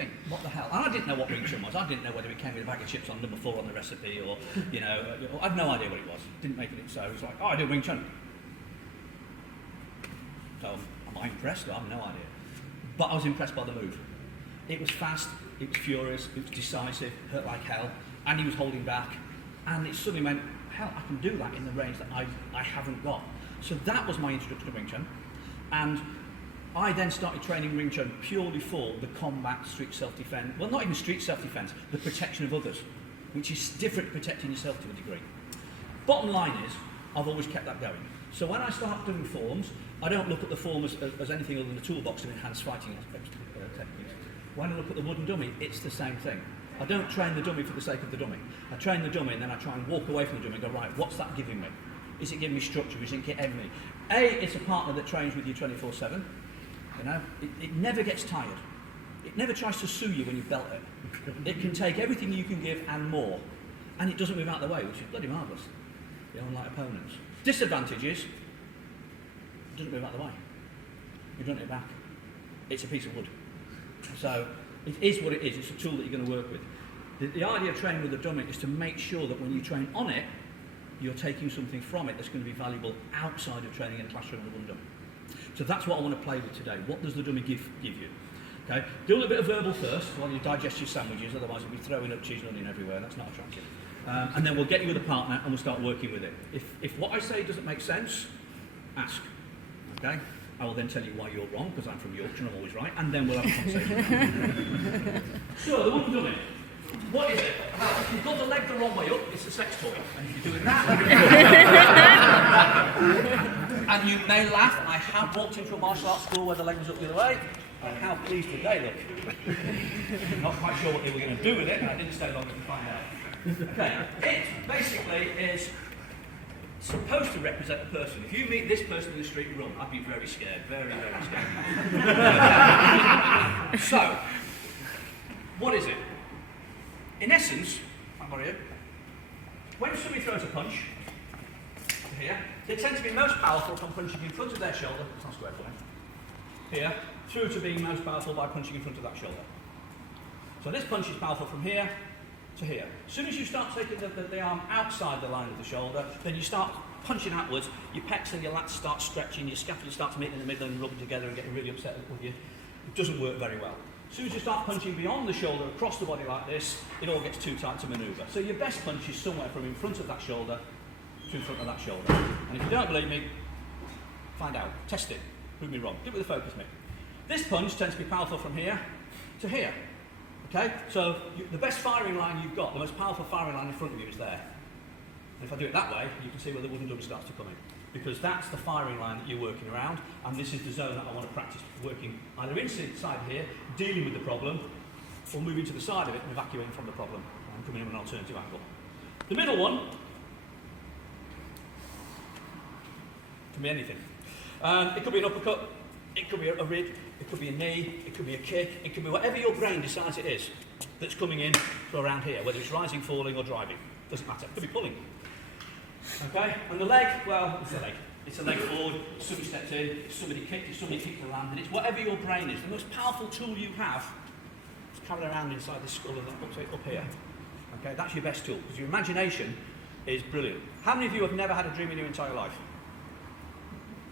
think, what the hell? And I didn't know what Wing Chun was. I didn't know whether it came with a bag of chips on number 4 on the recipe or, you know, I had no idea what it was. Didn't make it so. It was like, oh, I do Wing Chun. So, am I impressed? I have no idea. But I was impressed by the move. It was fast, it was furious, it was decisive, hurt like hell, and he was holding back. And it suddenly meant, hell, I can do that in the range that I haven't got. So that was my introduction to Wing Chun. And I then started training Wing Chun purely for the combat, street self-defense. Well, not even street self-defense, the protection of others, which is different to protecting yourself to a degree. Bottom line is, I've always kept that going. So when I start doing forms, I don't look at the form as anything other than a toolbox to enhance fighting techniques. When I look at the wooden dummy, it's the same thing. I don't train the dummy for the sake of the dummy. I train the dummy and then I try and walk away from the dummy and go, right, what's that giving me? Is it giving me structure? Is it giving me? It's a partner that trains with you 24/7. You know, it never gets tired. It never tries to sue you when you belt it. It can take everything you can give and more. And it doesn't move out of the way, which is bloody marvellous. You know, unlike opponents. Disadvantage is, it doesn't move out of the way. You don't hit it back. It's a piece of wood. So, it is what it is. It's a tool that you're going to work with. The idea of training with a dummy is to make sure that when you train on it, you're taking something from it that's going to be valuable outside of training in a classroom with one dummy. So that's what I want to play with today. What does the dummy give you? Okay, do a little bit of verbal first while you digest your sandwiches, otherwise you'll be throwing up cheese and onion everywhere. That's not attractive. And then we'll get you with a partner and we'll start working with it. If what I say doesn't make sense, ask. Okay? I will then tell you why you're wrong, because I'm from Yorkshire and I'm always right, and then we'll have a conversation. So, the wooden dummy. What is it? Well, if you've got the leg the wrong way up, it's a sex toy. And if you're doing that, and you may laugh, I have walked into a martial arts school where the leg was up the other way, and how pleased would they look? Not quite sure what they were going to do with it, and I didn't stay long to find out. Okay, it basically is supposed to represent a person. If you meet this person in the street, run. I'd be very scared, very, very scared. So, what is it? In essence, when somebody throws a punch, here, they tend to be most powerful from punching in front of their shoulder, it's not square for me, here, through to being most powerful by punching in front of that shoulder. So this punch is powerful from here to here. As soon as you start taking the arm outside the line of the shoulder, then you start punching outwards, your pecs and your lats start stretching, your scapula starts meeting in the middle and rubbing together and getting really upset with you. It doesn't work very well. As soon as you start punching beyond the shoulder, across the body like this, it all gets too tight to manoeuvre. So your best punch is somewhere from in front of that shoulder to in front of that shoulder. And if you don't believe me, find out. Test it. Prove me wrong. Do it with a focus mitt. This punch tends to be powerful from here to here. Okay? So the best firing line you've got, the most powerful firing line in front of you is there. And if I do it that way, you can see where the wooden dummy starts to come in. Because that's the firing line that you're working around, and this is the zone that I want to practice working either inside here, dealing with the problem, or moving to the side of it and evacuating from the problem and coming in with an alternative angle. The middle one can be anything. It could be an uppercut, it could be a rib, it could be a knee, it could be a kick, it could be whatever your brain decides it is that's coming in from around here, whether it's rising, falling, or driving. Doesn't matter. It could be pulling. Okay, and the leg, well, it's a leg. It's a leg forward, somebody stepped in, somebody kicked the land, and it's whatever your brain is. The most powerful tool you have is carried around inside this skull and up here. Okay, that's your best tool, because your imagination is brilliant. How many of you have never had a dream in your entire life?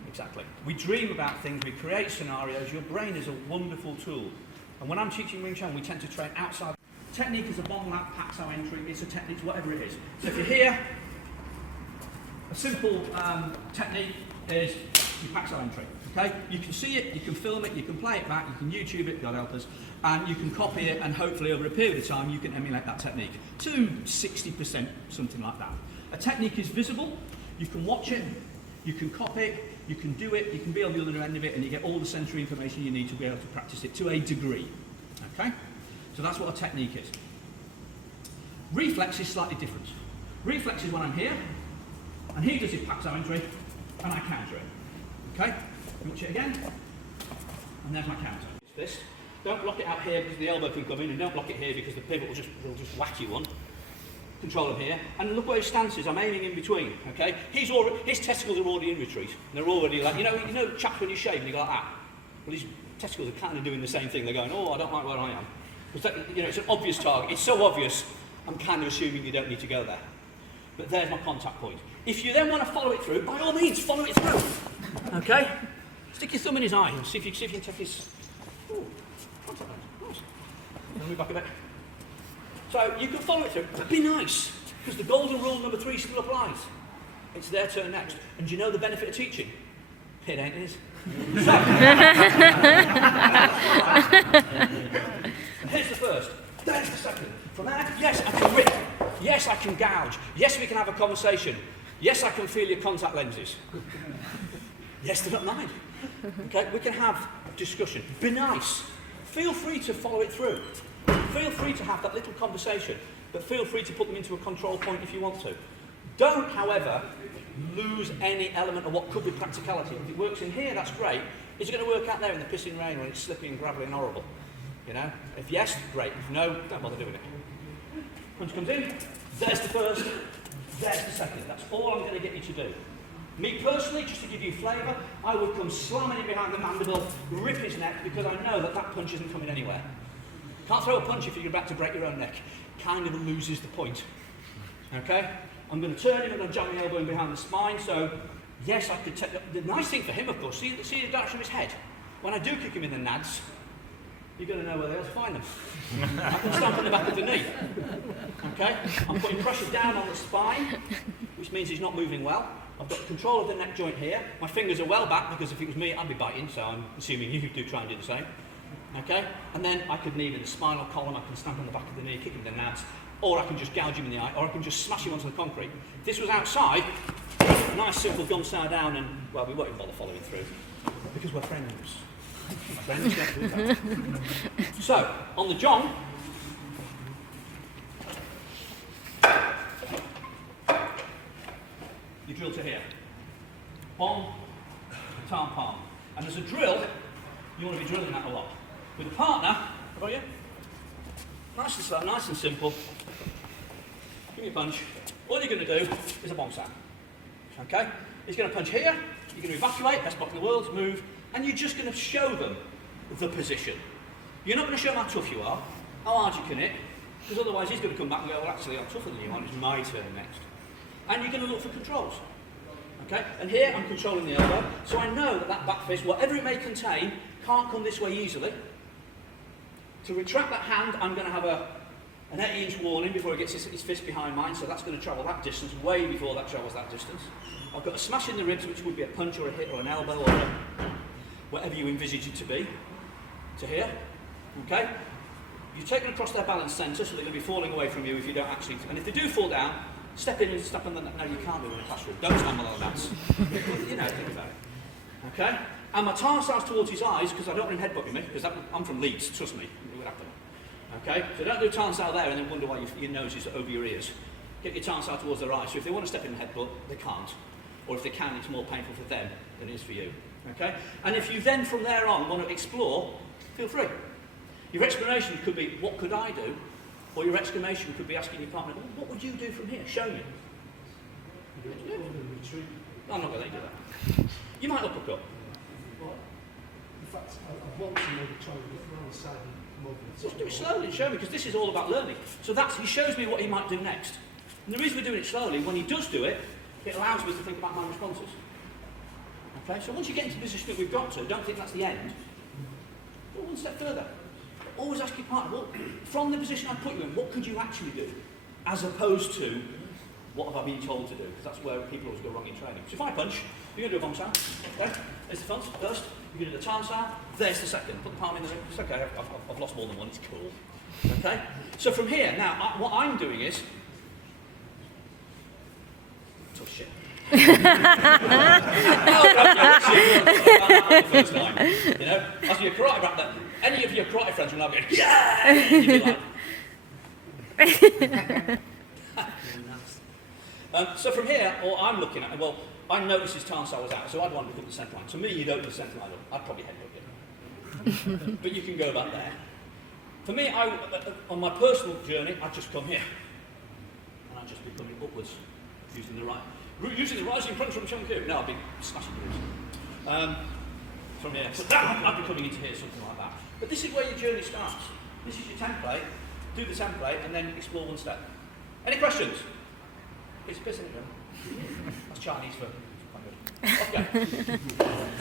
Exactly. We dream about things, we create scenarios. Your brain is a wonderful tool. And when I'm teaching Wing Chun, we tend to train outside. Technique is a bomb lap, paxo entry, it's a technique, whatever it is. So if you're here, a simple technique is your paxo entry. Okay? You can see it, you can film it, you can play it back, you can YouTube it, God help us, and you can copy it, and hopefully over a period of time you can emulate that technique to 60%, something like that. A technique is visible, you can watch it, you can copy it, you can do it, you can be on the other end of it, and you get all the sensory information you need to be able to practice it to a degree. Okay? So that's what a technique is. Reflex is slightly different. Reflex is when I'm here, and he does his paxo entry, and I counter it. Okay? Watch it again, and there's my counter. It's fist. Don't block it out here because the elbow can come in, and don't block it here because the pivot will just whack you one. Control him here, and look where his stance is. I'm aiming in between. Okay? His testicles are already in retreat. They're already like, you know, chaps when you shave and you go like that. Well, his testicles are kind of doing the same thing. They're going, oh, I don't like where I am. Because it's an obvious target. It's so obvious, I'm kind of assuming you don't need to go there. But there's my contact point. If you then want to follow it through, by all means, follow it through. Okay? Stick your thumb in his eye and see if you can take his... Ooh, contact lens. Nice. Move back a bit. So you can follow it through, but be nice, because the golden rule number 3 still applies. It's their turn next. And do you know the benefit of teaching? It ain't his. So, here's the first. There's the second. From there, yes, I can rip. Yes, I can gouge. Yes, we can have a conversation. Yes, I can feel your contact lenses. Yes, they're not mine. Okay, we can have a discussion. Be nice. Feel free to follow it through. Feel free to have that little conversation, but feel free to put them into a control point if you want to. Don't, however, lose any element of what could be practicality. If it works in here, that's great. Is it going to work out there in the pissing rain when it's slippy and gravelly and horrible? You know? If yes, great. If no, don't bother doing it. Punch comes in, there's the first, there's the second. That's all I'm going to get you to do. Me personally, just to give you flavour, I would come slamming in behind the mandible, rip his neck, because I know that that punch isn't coming anywhere. Can't throw a punch if you're about to break your own neck. Kind of loses the point. Okay? I'm going to turn him and I'm jam my elbow in behind the spine, so yes, I could take... The nice thing for him, of course, see the direction of his head? When I do kick him in the nads, you're going to know where they are to find them. I can stamp on the back of the knee. Okay? I'm putting pressure down on the spine, which means he's not moving well. I've got control of the neck joint here. My fingers are well back, because if it was me, I'd be biting, so I'm assuming you do try and do the same. Okay? And then I could knee him in the spinal column, I can stamp on the back of the knee, kick him in the nads, or I can just gouge him in the eye, or I can just smash him onto the concrete. If this was outside, nice simple gun side down, and, well, we won't even bother following through, because we're friends. Friends don't do that. So, on the John, you drill to here. On the palm palm. And as a drill, you want to be drilling that a lot. With a partner, how about you? Nice and slow, nice and simple. Give me a punch. All you're going to do is a bomb sound. Okay? He's going to punch here, you're going to evacuate, best block in the world, move, and you're just going to show them the position. You're not going to show them how tough you are, how hard you can hit, because otherwise he's going to come back and go, well, actually, I'm tougher than you are, it's my turn next. And you're going to look for controls. Okay? And here I'm controlling the elbow, so I know that that back fist, whatever it may contain, can't come this way easily. To retract that hand, I'm going to have an 8-inch warning before he gets his fist behind mine, so that's going to travel that distance way before that travels that distance. I've got a smash in the ribs, which would be a punch or a hit or an elbow or whatever you envisage it to be, to here. Okay? You've taken across their balance centre, so they're going to be falling away from you if you don't actually... And if they do fall down, step in and step on the... No, you can't do it in a classroom. Don't stand below that. You know, think about it. Okay? And my tarsus towards his eyes, because I don't want him headbutting me, because I'm from Leeds, trust me, it would happen. Okay? So don't do tarsus there and then wonder why your nose is over your ears. Get your tarsus towards their eyes. So if they want to step in the headbutt, they can't. Or if they can, it's more painful for them than it is for you. Okay? And if you then, from there on, want to explore, feel free. Your explanation could be, what could I do? Or your exclamation could be asking your partner, well, what would you do from here? Show me. No, I'm not going to let you do that. You might uppercut. In fact, I want to maybe try and get around the side and move it. Just do it slowly and show me, because this is all about learning. So he shows me what he might do next. And the reason we're doing it slowly, when he does do it, it allows me to think about my responses. Okay, so once you get into the position that we've got to, don't think that's the end. Go one step further. Always ask your partner, well, from the position I put you in, what could you actually do? As opposed to, what have I been told to do? Because that's where people always go wrong in training. So if I punch, you're going to do a bomb sound. Okay? There's the front, first. You're going to do the time sound. There's the second. Put the palm in the ring. It's okay, I've lost more than one, it's cool. Okay? So from here, now, what I'm doing is... Tough shit. The first time, you know, as your karate back then, any of your karate friends will now go, yeah! You'd be like, so from here, what I'm looking at, well, I noticed his tarsus was out, so I'd want to pick up the centre line. So me, you don't do the centre line up. I'd probably headbutt you. But you can go back there. For me, on my personal journey, I'd just come here. And I'd just be coming upwards, using the rising punch from Chun Kuen. No, I'd be smashing the ribs. From here. So I'd be coming into here, something like that. But this is where your journey starts. This is your template. Do the template and then explore one step. Any questions? It's a piss, isn't it? That's Chinese for quite good. Okay.